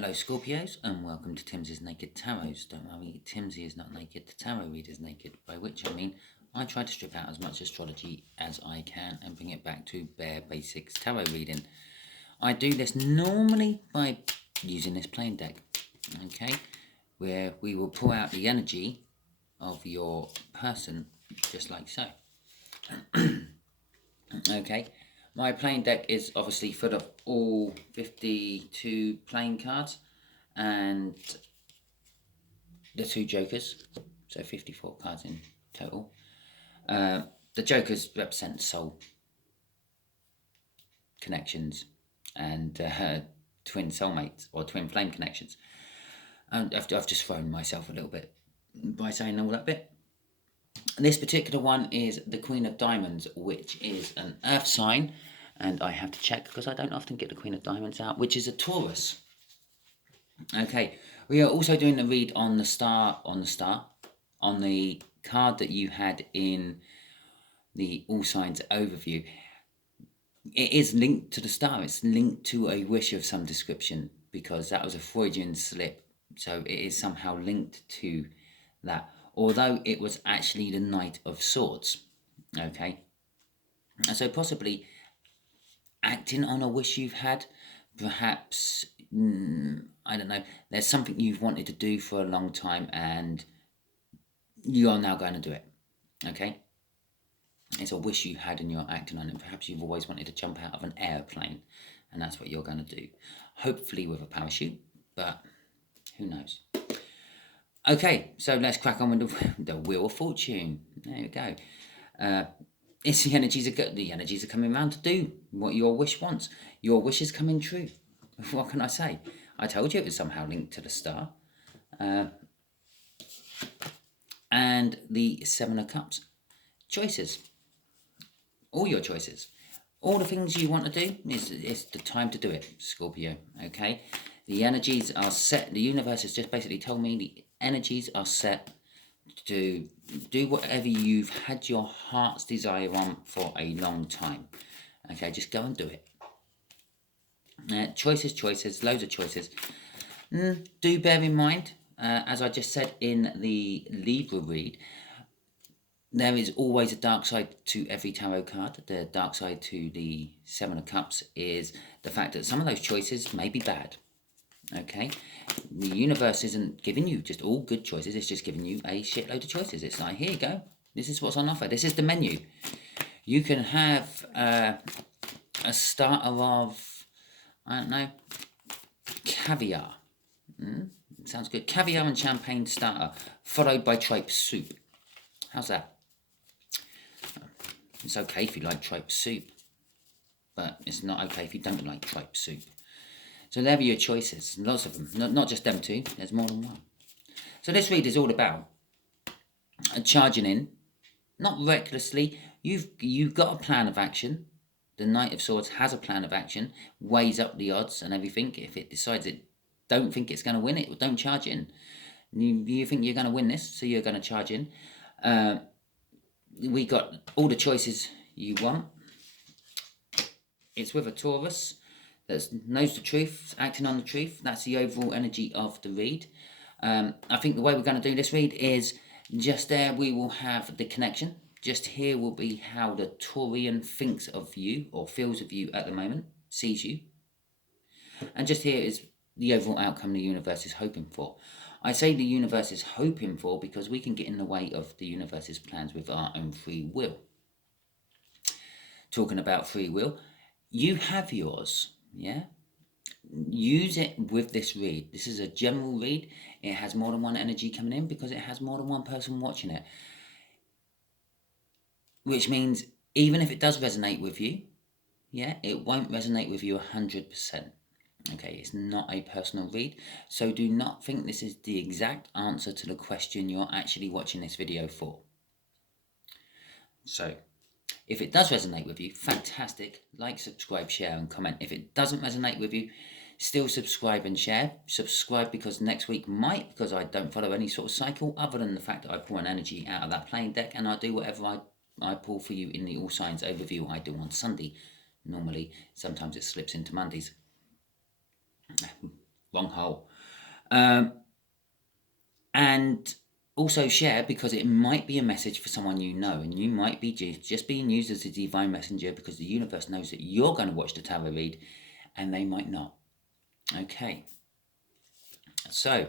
Hello Scorpios and welcome to Timsy's Naked Tarot. Don't worry, Timsy is not naked, the tarot read is naked, by which I mean I try to strip out as much astrology as I can and bring it back to bare basics tarot reading. I do this normally by using this plain deck, okay, where we will pull out the energy of your person just like so. Okay. My playing deck is obviously full of all 52 playing cards and the 2 jokers, so 54 cards in total. The jokers represent soul connections and twin soulmates or twin flame connections. And I've just thrown myself a little bit by saying all that bit. This particular one is the Queen of Diamonds, which is an earth sign, and I have to check because I don't often get the Queen of Diamonds out, which is a Taurus. Okay, we are also doing the read on the on the card that you had in the All Signs overview. It is linked to the star. It's linked to a wish of some description because that was a Freudian slip, so it is somehow linked to that. Although it was actually the Knight of Swords, okay? And so possibly acting on a wish you've had, perhaps, I don't know, there's something you've wanted to do for a long time and you're now going to do it, okay? It's a wish you had and you're acting on it. Perhaps you've always wanted to jump out of an airplane and that's what you're going to do. Hopefully with a parachute, but who knows? Okay, so let's crack on with the Wheel of Fortune. There you go. It's the energies are coming around to do what your wish wants. Your wish is coming true. What can I say? I told you it was somehow linked to the star. And the Seven of Cups. Choices. All your choices. All the things you want to do, it's the time to do it, Scorpio, okay? The energies are set. The universe has just basically told me the energies are set to do whatever you've had your heart's desire on for a long time. Okay, just go and do it. Choices, loads of choices. Do bear in mind, as I just said in the Libra read, there is always a dark side to every tarot card. The dark side to the Seven of Cups is the fact that some of those choices may be bad. Okay, the universe isn't giving you just all good choices, it's just giving you a shitload of choices. It's like, here you go, this is what's on offer, this is the menu. You can have a starter of, I don't know, caviar. Sounds good. Caviar and champagne starter, followed by tripe soup. How's that? It's okay if you like tripe soup, but it's not okay if you don't like tripe soup. So there are your choices, lots of them, not just them two, there's more than one. So this read is all about charging in, not recklessly. You've got a plan of action. The Knight of Swords has a plan of action, weighs up the odds and everything. If it decides it don't think it's going to win it, don't charge in. You think you're going to win this, so you're going to charge in. We got all the choices you want. It's with a Taurus that knows the truth, acting on the truth. That's the overall energy of the read. I think the way we're going to do this read is just there we will have the connection. Just here will be how the Taurian thinks of you or feels of you at the moment, sees you. And just here is the overall outcome the universe is hoping for. I say the universe is hoping for because we can get in the way of the universe's plans with our own free will. Talking about free will, you have yours. Yeah, use it with this read. This is a general read. It has more than one energy coming in because it has more than one person watching it, which means even if it does resonate with you, yeah, it won't resonate with you 100%. Okay, it's not a personal read, so do not think this is the exact answer to the question you're actually watching this video for. So if it does resonate with you, fantastic. Like, subscribe, share, and comment. If it doesn't resonate with you, still subscribe and share. Subscribe because next week because I don't follow any sort of cycle other than the fact that I pull an energy out of that playing deck and I do whatever I pull for you in the All Signs overview I do on Sunday. Normally, sometimes it slips into Mondays. wrong hole. And also share, because it might be a message for someone you know, and you might be just being used as a divine messenger because the universe knows that you're going to watch the tarot read and they might not. Okay, so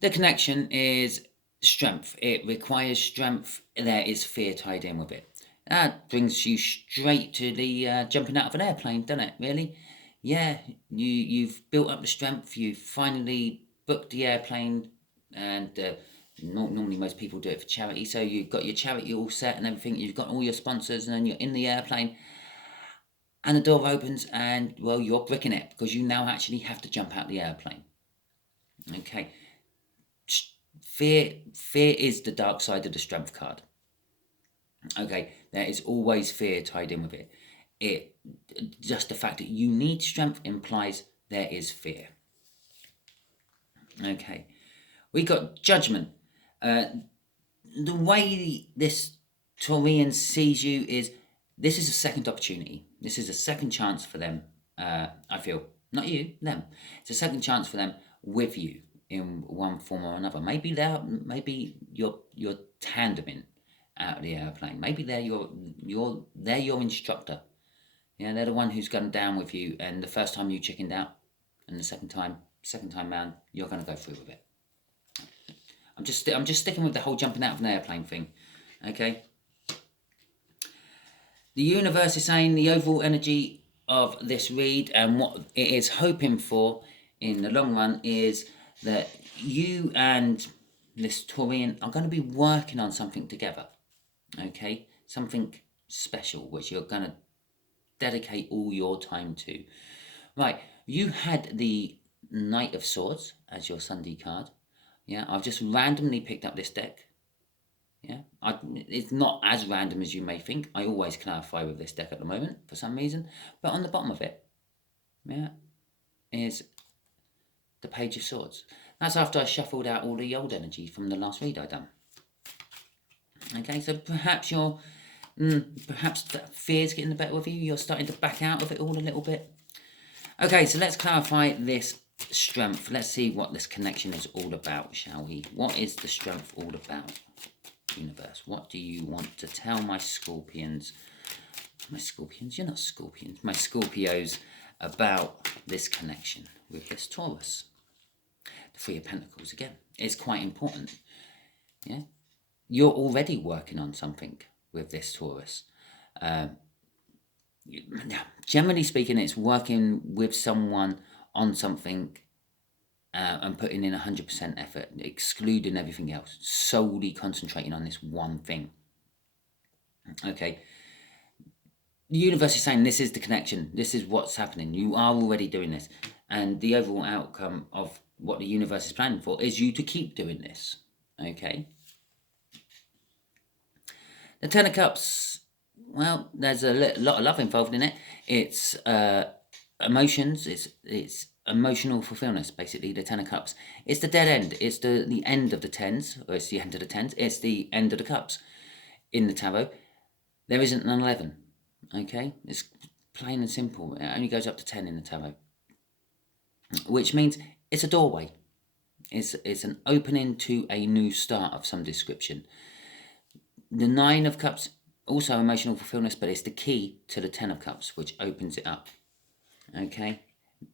the connection is strength. It requires strength. There is fear tied in with it. That brings you straight to the jumping out of an airplane, doesn't it? Really? Yeah, you've built up the strength. You've finally booked the airplane, and normally most people do it for charity. So you've got your charity all set and everything. You've got all your sponsors, and then you're in the airplane, and the door opens, and well, you're bricking it because you now actually have to jump out the airplane. Okay. Fear is the dark side of the strength card. Okay, there is always fear tied in with it. Just the fact that you need strength implies there is fear. Okay, we got judgment. The way this Taurian sees you is this is a second opportunity. This is a second chance for them. I feel not you, them. It's a second chance for them with you in one form or another. Maybe you're tandeming out of the airplane. Maybe they're your instructor. Yeah, they're the one who's gone down with you, and the first time you chickened out, and the second time round, you're going to go through with it. I'm just sticking with the whole jumping out of an airplane thing. Okay. The universe is saying the overall energy of this read and what it is hoping for in the long run is that you and this Taurian are going to be working on something together. Okay, something special which you're going to dedicate all your time to. Right, you had the Knight of Swords as your Sunday card. Yeah, I've just randomly picked up this deck. Yeah, it's not as random as you may think. I always clarify with this deck at the moment for some reason. But on the bottom of it, yeah, is the Page of Swords. That's after I shuffled out all the old energy from the last read I done. Okay, so perhaps perhaps that fear's getting the better of you. You're starting to back out of it all a little bit. Okay, so let's clarify this strength. Let's see what this connection is all about, shall we? What is the strength all about? Universe, what do you want to tell my Scorpions? My Scorpions? You're not Scorpions. My Scorpios about this connection with this Taurus. The Three of Pentacles again. It's quite important. Yeah, you're already working on something with this Taurus. Generally speaking, it's working with someone on something and putting in 100% effort, excluding everything else, solely concentrating on this one thing. Okay. The universe is saying this is the connection. This is what's happening. You are already doing this. And the overall outcome of what the universe is planning for is you to keep doing this. Okay. The Ten of Cups, well, there's a lot of love involved in it. It's emotions. It's emotional fulfillment, basically, the Ten of Cups. It's the dead end. It's the end of the tens, or it's the end of the tens. It's the end of the cups in the tarot. There isn't an 11, okay? It's plain and simple. It only goes up to 10 in the tarot, which means it's a doorway. It's an opening to a new start of some description. The Nine of Cups, also emotional fulfillment, but it's the key to the Ten of Cups, which opens it up, okay?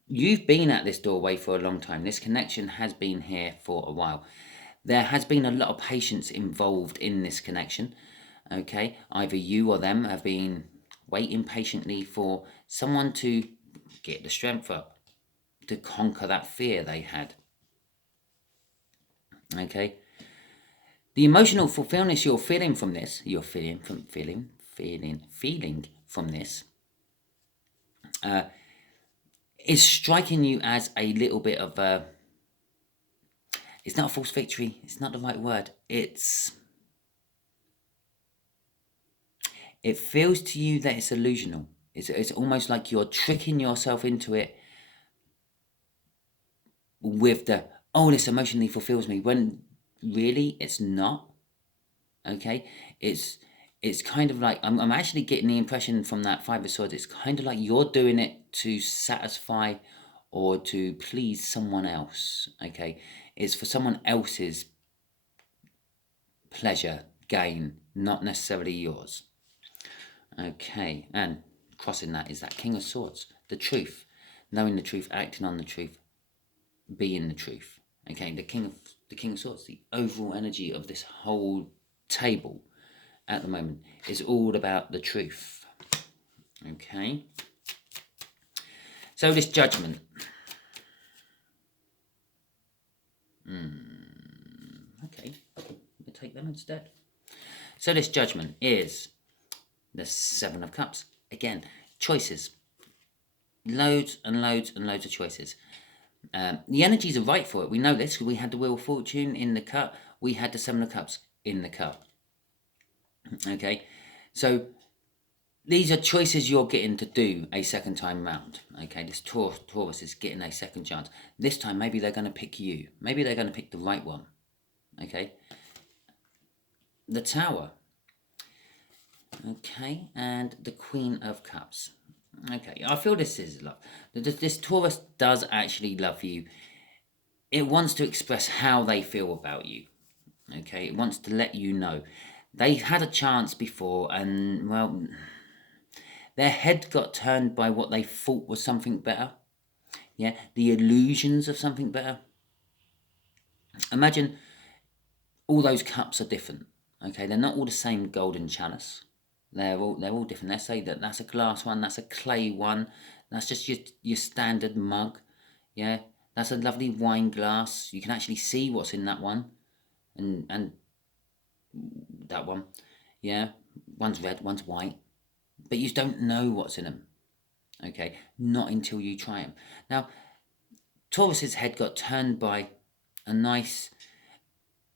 You've been at this doorway for a long time. This connection has been here for a while. There has been a lot of patience involved in this connection. Okay, either you or them have been waiting patiently for someone to get the strength up to conquer that fear they had. Okay, the emotional fulfillment you're feeling from this, feeling from this, is striking you as a little bit of a. It's not a false victory. It's not the right word. It feels to you that it's illusional. It's almost like you're tricking yourself into it with this emotionally fulfills me, when really it's not. Okay, it's kind of like I'm actually getting the impression from that Five of Swords. It's kind of like you're doing it to satisfy or to please someone else, okay? It's for someone else's pleasure, gain, not necessarily yours. Okay, and crossing that is that King of Swords, the truth, knowing the truth, acting on the truth, being the truth. Okay, the King of Swords, the overall energy of this whole table at the moment is all about the truth. Okay, so this Judgment. Okay, we'll take them instead. So this Judgment is the Seven of Cups. Again, choices. Loads and loads and loads of choices. The energies are right for it. We know this. We had the Wheel of Fortune in the cup. We had the Seven of Cups in the cup. Okay, so these are choices you're getting to do a second time round. Okay, this Taurus is getting a second chance. This time, maybe they're going to pick you. Maybe they're going to pick the right one. Okay, the Tower. Okay, and the Queen of Cups. Okay, I feel this is love. This Taurus does actually love you. It wants to express how they feel about you. Okay, it wants to let you know. They had a chance before and, well, their head got turned by what they thought was something better. Yeah, the illusions of something better. Imagine all those cups are different. Okay, they're not all the same golden chalice. They're all different. Let's say that that's a glass one, that's a clay one, that's just your standard mug. Yeah, that's a lovely wine glass. You can actually see what's in that one, and that one. Yeah, one's red, one's white, but you don't know what's in them. Okay, not until you try them. Now, Taurus's head got turned by a nice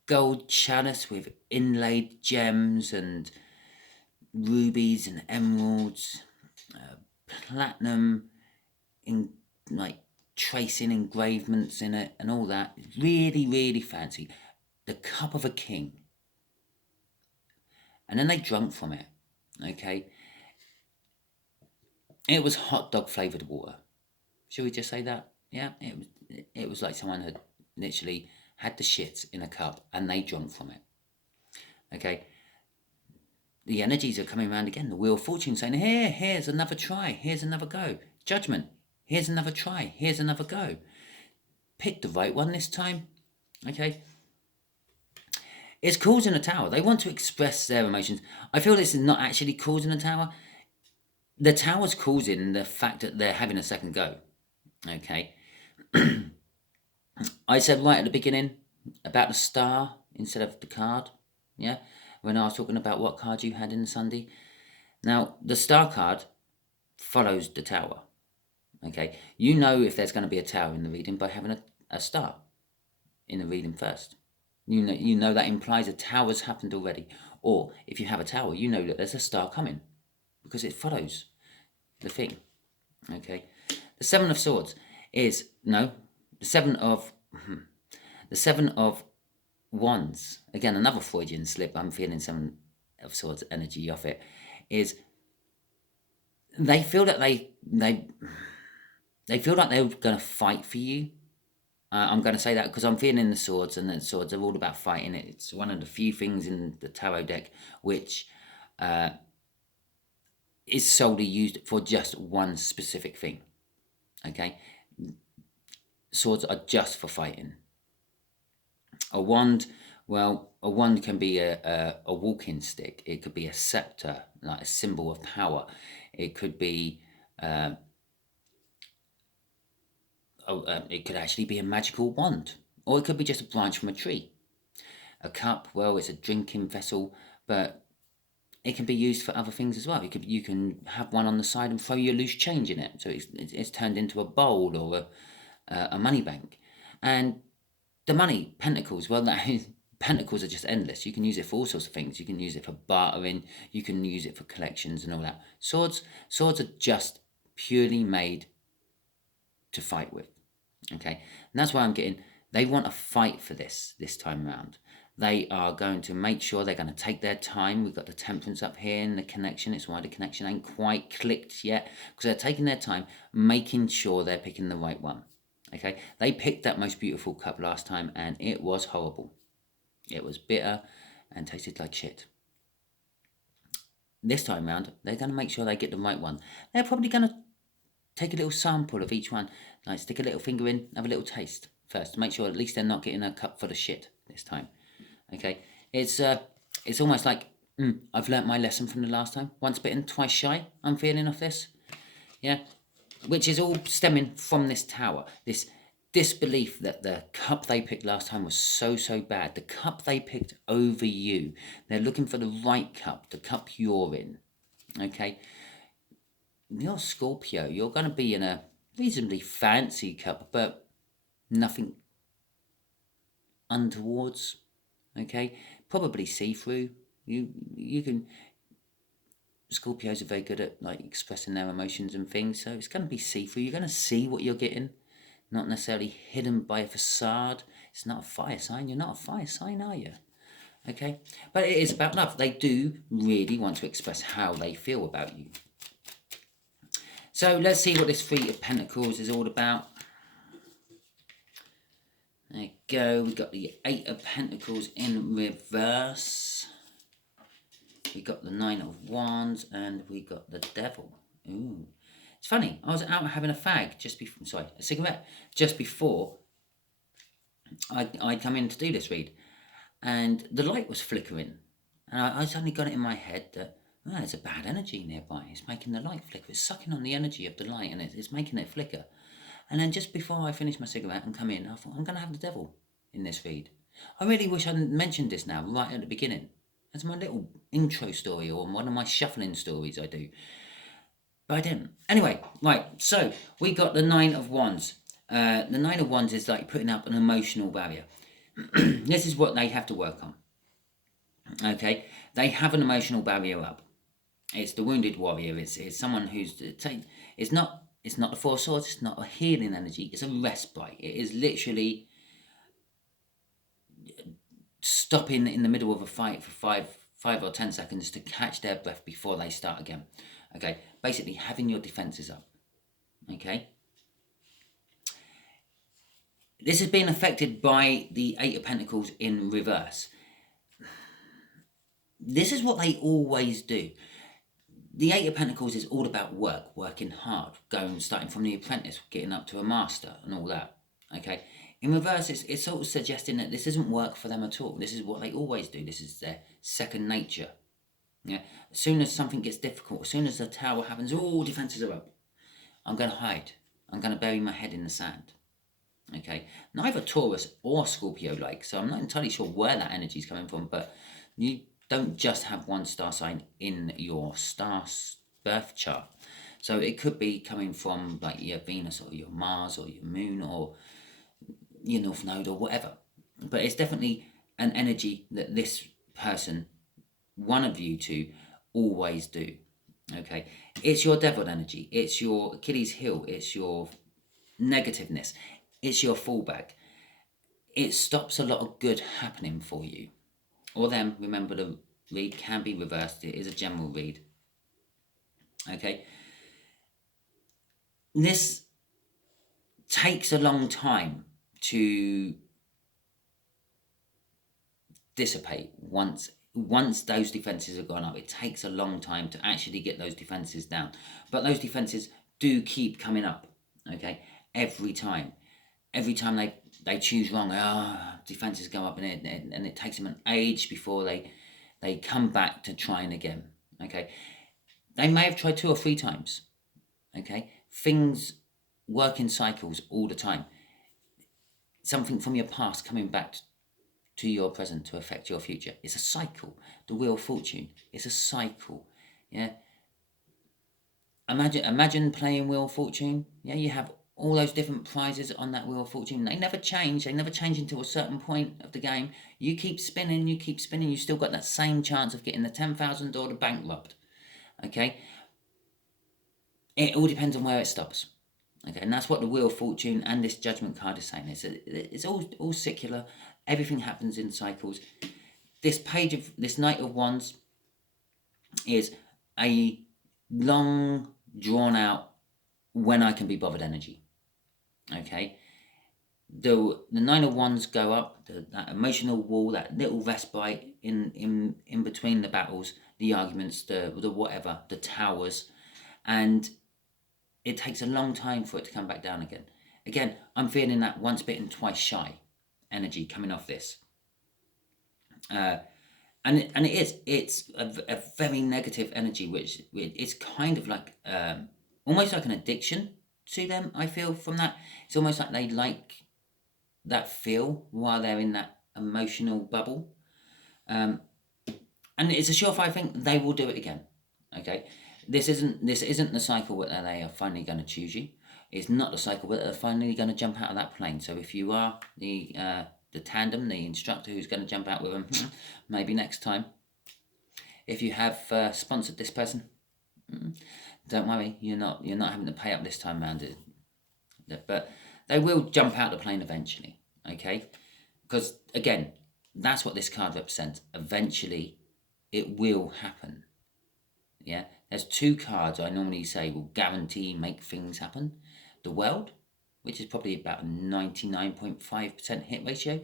gold chalice with inlaid gems and rubies and emeralds, platinum, in like tracing engravements in it and all that. Really, really fancy. The cup of a king. And then they drank from it. Okay. It was hot dog flavoured water. Should we just say that? Yeah, it was like someone had literally had the shit in a cup and they drank from it. Okay. The energies are coming around again. The Wheel of Fortune saying, here's another try. Here's another go. Judgment. Here's another try. Here's another go. Pick the right one this time. Okay. It's causing a tower. They want to express their emotions. I feel this is not actually causing a tower. The tower's causing the fact that they're having a second go. Okay. I said right at the beginning about the star instead of the card. Yeah. When I was talking about what card you had in the Sunday. Now, the star card follows the tower. Okay. You know if there's going to be a tower in the reading by having a star in the reading first. You know that implies a tower's happened already. Or if you have a tower, you know that there's a star coming because it follows the thing. Okay. The Seven of Swords is the Seven of Wands. Again, another Freudian slip. I'm feeling Seven of Swords energy off it. Is they feel that they feel like they're going to fight for you. I'm going to say that because I'm feeling the swords, and the swords are all about fighting. It's one of the few things in the tarot deck which is solely used for just one specific thing. Okay, swords are just for fighting. A wand, well, a wand can be a walking stick. It could be a scepter, like a symbol of power. It could be it could actually be a magical wand, or it could be just a branch from a tree. A cup, well, it's a drinking vessel, but it can be used for other things as well. You can have one on the side and throw your loose change in it, so it's turned into a bowl or a money bank. And the money, pentacles, well, pentacles are just endless. You can use it for all sorts of things. You can use it for bartering. You can use it for collections and all that. Swords are just purely made to fight with. Okay, and that's why I'm getting. They want a fight for this time around. They are going to make sure they're going to take their time. We've got the Temperance up here in the connection. It's why the connection ain't quite clicked yet, because they're taking their time, making sure they're picking the right one. Okay, they picked that most beautiful cup last time and it was horrible. It was bitter and tasted like shit. This time round, they're going to make sure they get the right one. They're probably going to take a little sample of each one, like stick a little finger in, have a little taste first to make sure at least they're not getting a cup full of shit this time. Okay, it's almost like I've learnt my lesson from the last time. Once bitten, twice shy. I'm feeling off this, yeah, which is all stemming from this tower. This disbelief that the cup they picked last time was so bad. The cup they picked over you. They're looking for the right cup, the cup you're in. Okay, you're Scorpio. You're going to be in a reasonably fancy cup, but nothing untowards. Okay, probably see-through. You can. Scorpios are very good at like expressing their emotions and things, so it's going to be see-through. You're going to see what you're getting, not necessarily hidden by a facade. It's not a fire sign. You're not a fire sign, are you? Okay, but it is about love. They do really want to express how they feel about you. So let's see what this Three of Pentacles is all about. There you go. We've got the Eight of Pentacles in reverse. We got the Nine of Wands, and we got the Devil. Ooh, it's funny. I was out having a fag just before. Sorry, a cigarette just before I'd come in to do this read, and the light was flickering, and I suddenly got it in my head that there's a bad energy nearby. It's making the light flicker. It's sucking on the energy of the light, and it's making it flicker. And then just before I finished my cigarette and come in, I thought, I'm going to have the Devil in this read. I really wish I hadn't mentioned this now, right at the beginning. That's my little intro story, or one of my shuffling stories I do. But I didn't. Anyway, right, so we got the Nine of Wands. The Nine of Wands is like putting up an emotional barrier. This is what they have to work on. Okay, they have an emotional barrier up. It's the wounded warrior. It's someone who's it's not the Four of Swords. It's not a healing energy. It's a respite. It is literally stopping in the middle of a fight for five or 10 seconds to catch their breath before they start again. Okay, basically having your defenses up. Okay, this has been affected by the Eight of Pentacles in reverse. This is what they always do. The Eight of Pentacles is all about work, working hard, starting from the apprentice, getting up to a master and all that. Okay, in reverse, it's sort of suggesting that this isn't work for them at all. This is what they always do. This is their second nature. Yeah. As soon as something gets difficult, as soon as the tower happens, all defenses are up. I'm going to hide. I'm going to bury my head in the sand. Okay. Neither Taurus or Scorpio like, so I'm not entirely sure where that energy is coming from, but you don't just have one star sign in your star birth chart. So it could be coming from like your Venus or your Mars or your Moon or your North Node or whatever. But it's definitely an energy that this person, one of you two, always do. Okay, it's your devil energy. It's your Achilles heel. It's your negativeness. It's your fallback. It stops a lot of good happening for you. Or them. Remember, the read can be reversed. It is a general read. Okay. This takes a long time to dissipate. Once those defenses have gone up, it takes a long time to actually get those defenses down. But those defenses do keep coming up. Okay, every time they choose wrong, defenses go up, and it takes them an age before they come back to trying again. Okay, they may have tried 2 or 3 times. Okay, things work in cycles all the time. Something from your past coming back to your present to affect your future. It's a cycle. The Wheel of Fortune. It's a cycle. Yeah. Imagine playing Wheel of Fortune. Yeah, you have all those different prizes on that Wheel of Fortune. They never change. They never change until a certain point of the game. You keep spinning. You still got that same chance of getting the $10,000 or the bank robbed. Okay. It all depends on where it stops. Okay, and that's what the Wheel of Fortune and this Judgment card is saying. It's all secular. Everything happens in cycles. This Knight of Wands is a long, drawn out, when I can be bothered energy. Okay, the Nine of Wands go up, that emotional wall, that little respite in between the battles, the arguments, the whatever, the towers, and it takes a long time for it to come back down again. Again, I'm feeling that once bitten, twice shy energy coming off this. And it's a very negative energy, which it's kind of like almost like an addiction to them. I feel from that, it's almost like they like that feel while they're in that emotional bubble, and it's a surefire thing. They will do it again. Okay, this isn't the cycle where they are finally going to choose you. It's not the cycle where they're finally going to jump out of that plane. So if you are the tandem, the instructor who's going to jump out with them, maybe next time. If you have sponsored this person, don't worry, you're not having to pay up this time round. But they will jump out the plane eventually, okay? Because again, that's what this card represents. Eventually, it will happen. Yeah, there's two cards I normally say will guarantee make things happen. The World, which is probably about a 99.5% hit ratio.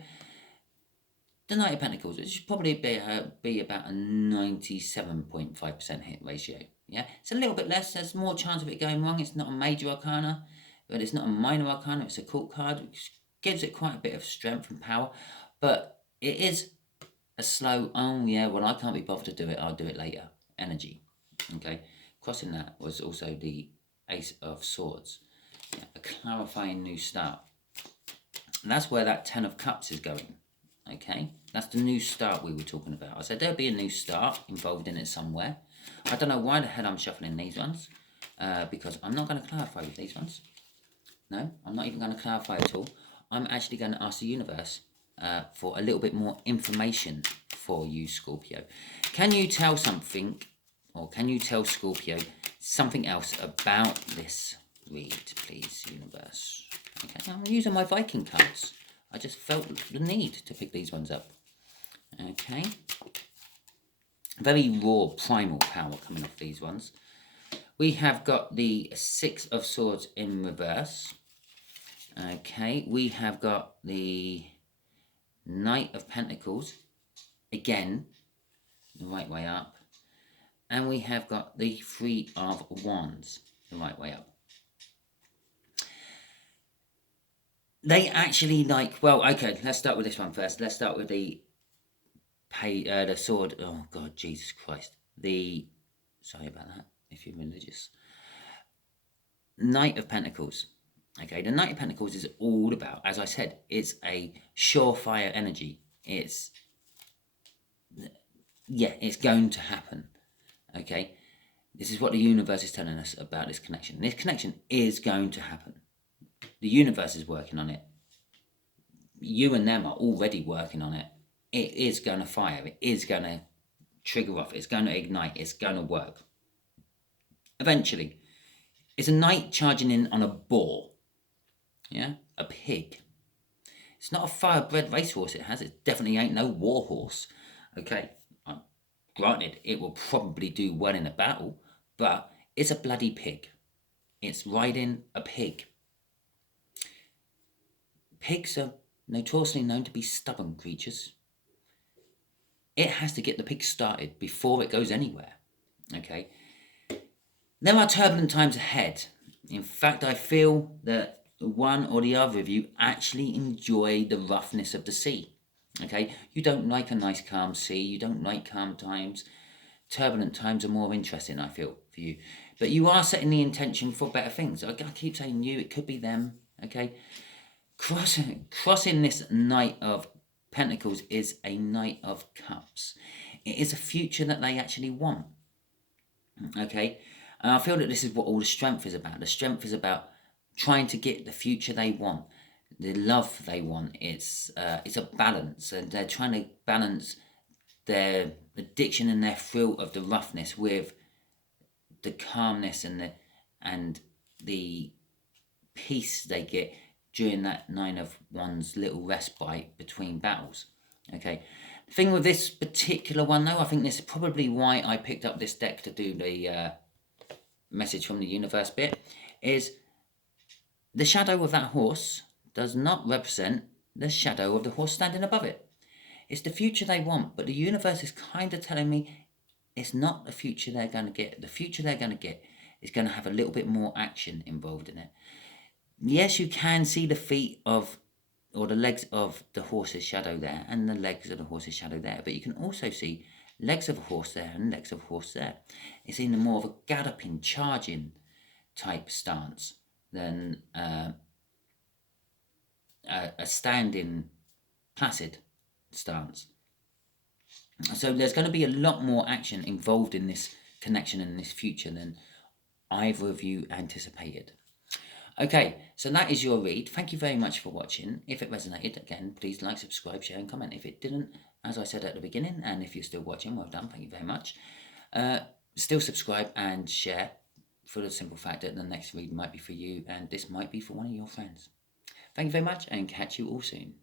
The Knight of Pentacles, which should probably be about a 97.5% hit ratio. Yeah, it's a little bit less. There's more chance of it going wrong. It's not a major arcana, but it's not a minor arcana. It's a court card, which gives it quite a bit of strength and power. But it is a slow, oh yeah, well, I can't be bothered to do it, I'll do it later energy. Okay, crossing that was also the Ace of Swords. Yeah, a clarifying new start. And that's where that Ten of Cups is going. Okay, that's the new start we were talking about. I said there'll be a new start involved in it somewhere. I don't know why the hell I'm shuffling these ones, because I'm not going to clarify with these ones. No, I'm not even going to clarify at all. I'm actually going to ask the universe for a little bit more information for you, Scorpio. Can you tell something, or can you tell Scorpio something else about this read, please, universe? Okay, I'm using my Viking cards. I just felt the need to pick these ones up. Okay. Very raw, primal power coming off these ones. We have got the Six of Swords in reverse. Okay, we have got the Knight of Pentacles, again, the right way up. And we have got the Three of Wands, the right way up. They actually well, okay, let's start with this one first. Let's start with the sword. Oh, God, Jesus Christ. Sorry about that, if you're religious. Knight of Pentacles. Okay, the Knight of Pentacles is all about, as I said, it's a surefire energy. It's going to happen. Okay, this is what the universe is telling us about this connection. This connection is going to happen. The universe is working on it. You and them are already working on it. It is going to fire. It is going to trigger off. It's going to ignite. It's going to work. Eventually. It's a knight charging in on a boar. Yeah? A pig. It's not a thoroughbred racehorse it has. It definitely ain't no war horse. Okay? Granted, it will probably do well in a battle, but it's a bloody pig. It's riding a pig. Pigs are notoriously known to be stubborn creatures. It has to get the pig started before it goes anywhere. Okay? There are turbulent times ahead. In fact, I feel that one or the other of you actually enjoy the roughness of the sea. Okay? You don't like a nice calm sea. You don't like calm times. Turbulent times are more interesting, I feel, for you. But you are setting the intention for better things. I keep saying you, it could be them. Okay? Crossing this Knight of Pentacles is a Knight of Cups. It is a future that they actually want. Okay? And I feel that this is what all the strength is about. The strength is about trying to get the future they want, the love they want. It's a balance, and they're trying to balance their addiction and their thrill of the roughness with the calmness and the peace they get during that Nine of Wands little respite between battles. Okay, the thing with this particular one though, I think this is probably why I picked up this deck to do the message from the universe bit, is the shadow of that horse does not represent the shadow of the horse standing above it. It's the future they want, but the universe is kind of telling me it's not the future they're going to get. The future they're going to get is going to have a little bit more action involved in it. Yes, you can see the feet of, or the legs of the horse's shadow there, and the legs of the horse's shadow there, but you can also see legs of a horse there and legs of a horse there. It's in more of a galloping, charging type stance than a standing, placid stance. So there's going to be a lot more action involved in this connection and this future than either of you anticipated. Okay, so that is your read. Thank you very much for watching. If it resonated, again, please like, subscribe, share and comment. If it didn't, as I said at the beginning, and if you're still watching, well done, thank you very much. Still subscribe and share, for the simple fact that the next read might be for you and this might be for one of your friends. Thank you very much and catch you all soon.